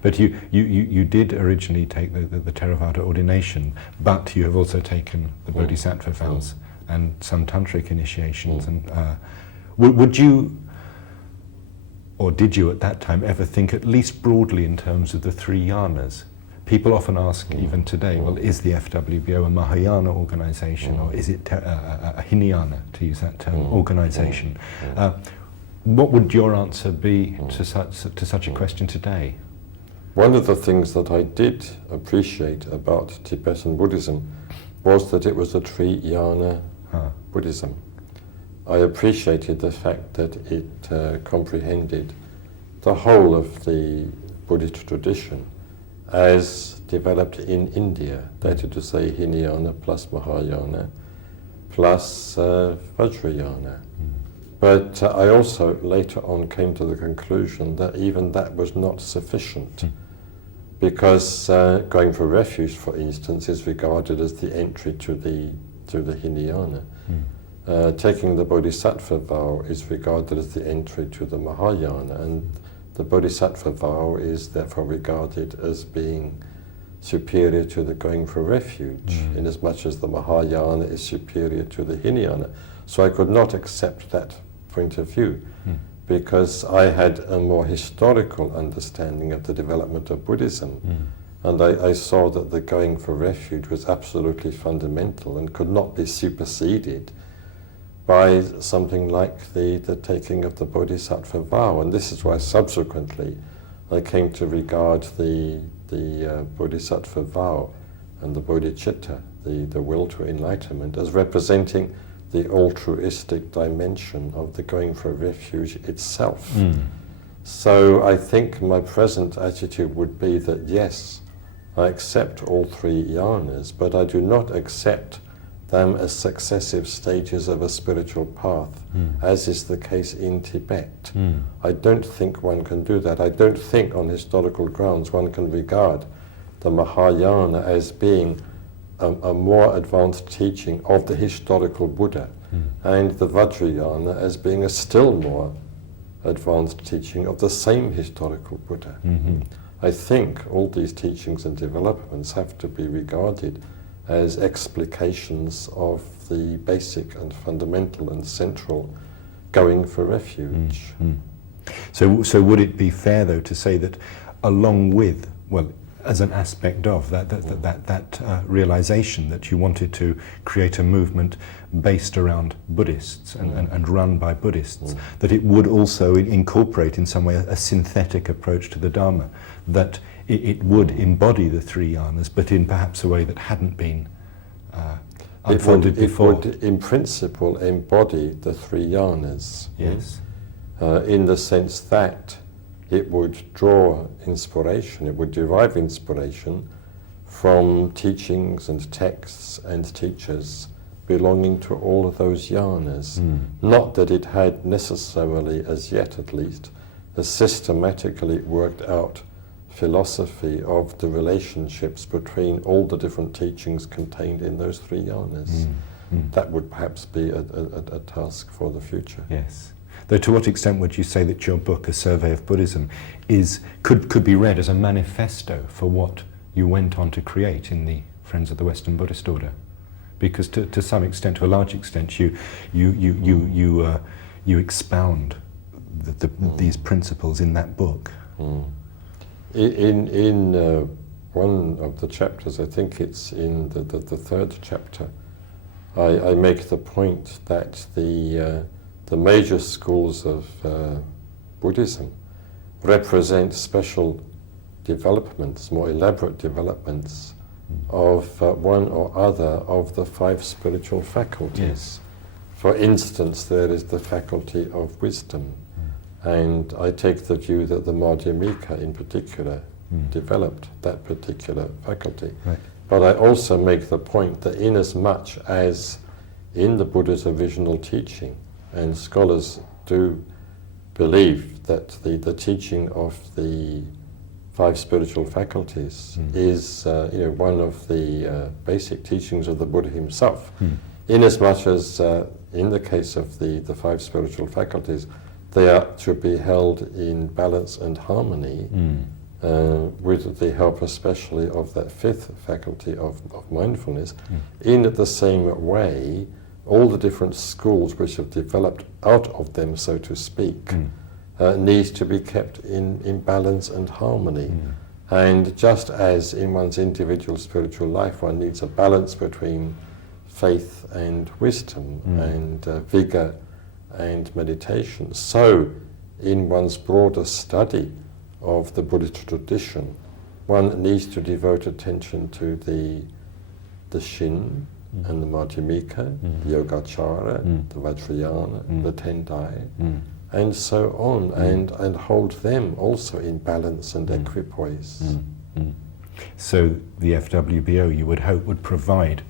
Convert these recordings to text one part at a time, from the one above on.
But you did originally take the Theravada ordination, but you have also taken the Bodhisattva vows and some tantric initiations. And would you, or did you at that time, ever think at least broadly in terms of the three yanas? People often ask, even today, well, is the FWBO a Mahayana organization, or is it a Hinayana, to use that term, organization? What would your answer be to such a question today? One of the things that I did appreciate about Tibetan Buddhism was that it was a three-yana Buddhism. I appreciated the fact that it comprehended the whole of the Buddhist tradition as developed in India, that is to say Hinayana plus Mahayana plus Vajrayana. But I also later on came to the conclusion that even that was not sufficient, because going for refuge, for instance, is regarded as the entry to the Hinayana. Taking the Bodhisattva vow is regarded as the entry to the Mahayana, and the Bodhisattva vow is therefore regarded as being superior to the going for refuge, inasmuch as the Mahayana is superior to the Hinayana. So I could not accept that point of view, because I had a more historical understanding of the development of Buddhism, and I saw that the going for refuge was absolutely fundamental and could not be superseded by something like the taking of the Bodhisattva vow. And this is why subsequently I came to regard the Bodhisattva vow and the bodhicitta, the will to enlightenment, as representing the altruistic dimension of the going for refuge itself. So I think my present attitude would be that yes, I accept all three yanas, but I do not accept them as successive stages of a spiritual path, as is the case in Tibet. I don't think one can do that. I don't think on historical grounds one can regard the Mahayana as being a more advanced teaching of the historical Buddha, and the Vajrayana as being a still more advanced teaching of the same historical Buddha. I think all these teachings and developments have to be regarded as explications of the basic and fundamental and central going for refuge. So would it be fair, though, to say that along with, well, as an aspect of that realization that you wanted to create a movement based around Buddhists and run by Buddhists, that it would also incorporate in some way a synthetic approach to the Dharma, that it would embody the three yanas, but in perhaps a way that hadn't been unfolded before? It would, in principle, embody the three yanas. Yes. In the sense that it would draw inspiration, it would derive inspiration from teachings and texts and teachers belonging to all of those yanas. Not that it had necessarily, as yet at least, a systematically worked out philosophy of the relationships between all the different teachings contained in those three yanas. That would perhaps be a task for the future. Yes. Though to what extent would you say that your book, A Survey of Buddhism, could be read as a manifesto for what you went on to create in the Friends of the Western Buddhist Order? Because to some extent, to a large extent, you expound these principles in that book. In one of the chapters, I think it's in the third chapter, I make the point that the major schools of Buddhism represent special developments, more elaborate developments of one or other of the five spiritual faculties. Yes. For instance, there is the faculty of wisdom, and I take the view that the Madhyamika in particular developed that particular faculty. Right. But I also make the point that inasmuch as in the Buddha's original teaching, and scholars do believe that the teaching of the five spiritual faculties is one of the basic teachings of the Buddha himself. Inasmuch as in the case of the five spiritual faculties, they are to be held in balance and harmony, with the help especially of that fifth faculty of mindfulness, in the same way, all the different schools which have developed out of them, so to speak, needs to be kept in balance and harmony. And just as in one's individual spiritual life one needs a balance between faith and wisdom and vigor and meditation, so in one's broader study of the Buddhist tradition, one needs to devote attention to the Shin and the Madhyamika, the Yogacara, the Vajrayana, the Tendai, and so on, and hold them also in balance and equipoise. So the FWBO, you would hope, would provide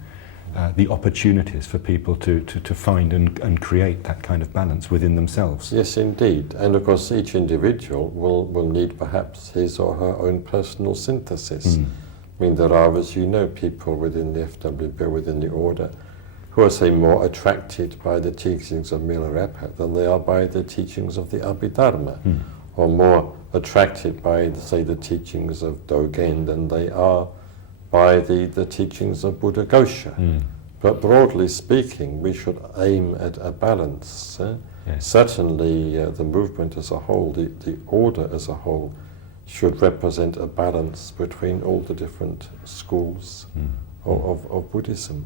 the opportunities for people to find and create that kind of balance within themselves. Yes, indeed. And of course each individual will need perhaps his or her own personal synthesis. I mean, there are, as you know, people within the FWBO, within the order, who are, say, more attracted by the teachings of Milarepa than they are by the teachings of the Abhidharma, or more attracted by, say, the teachings of Dogen than they are by the teachings of Buddha Gosha. But broadly speaking, we should aim at a balance. Yes. Certainly the movement as a whole, the order as a whole, should represent a balance between all the different schools of Buddhism.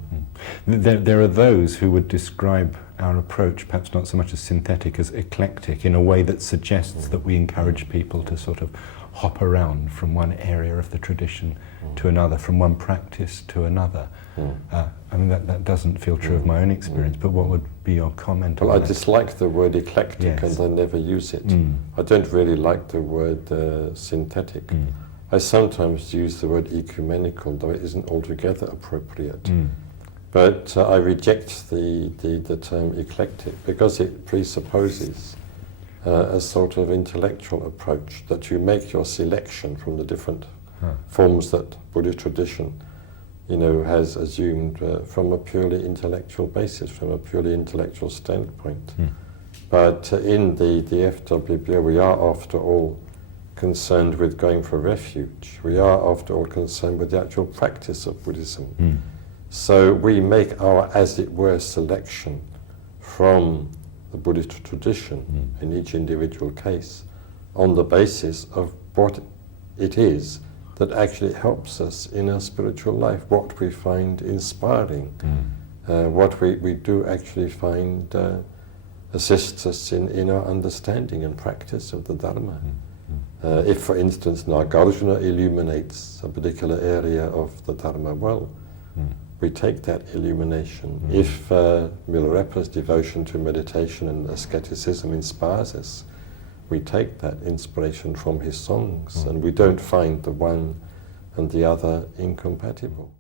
There are those who would describe our approach, perhaps not so much as synthetic as eclectic, in a way that suggests that we encourage people to sort of hop around from one area of the tradition to another, from one practice to another. I mean, that doesn't feel true of my own experience, but what would be your comment on that? Well, I dislike the word eclectic, Yes. and I never use it. I don't really like the word synthetic. I sometimes use the word ecumenical, though it isn't altogether appropriate. But I reject the term eclectic because it presupposes a sort of intellectual approach, that you make your selection from the different forms that Buddhist tradition, has assumed from a purely intellectual basis, from a purely intellectual standpoint. But in the FWBO, we are after all concerned with going for refuge. We are after all concerned with the actual practice of Buddhism. So we make our, as it were, selection from the Buddhist tradition in each individual case on the basis of what it is that actually helps us in our spiritual life, what we find inspiring, what we do actually find assists us in our understanding and practice of the Dharma. If, for instance, Nagarjuna illuminates a particular area of the Dharma well, we take that illumination. If Milarepa's devotion to meditation and asceticism inspires us, we take that inspiration from his songs, and we don't find the one and the other incompatible.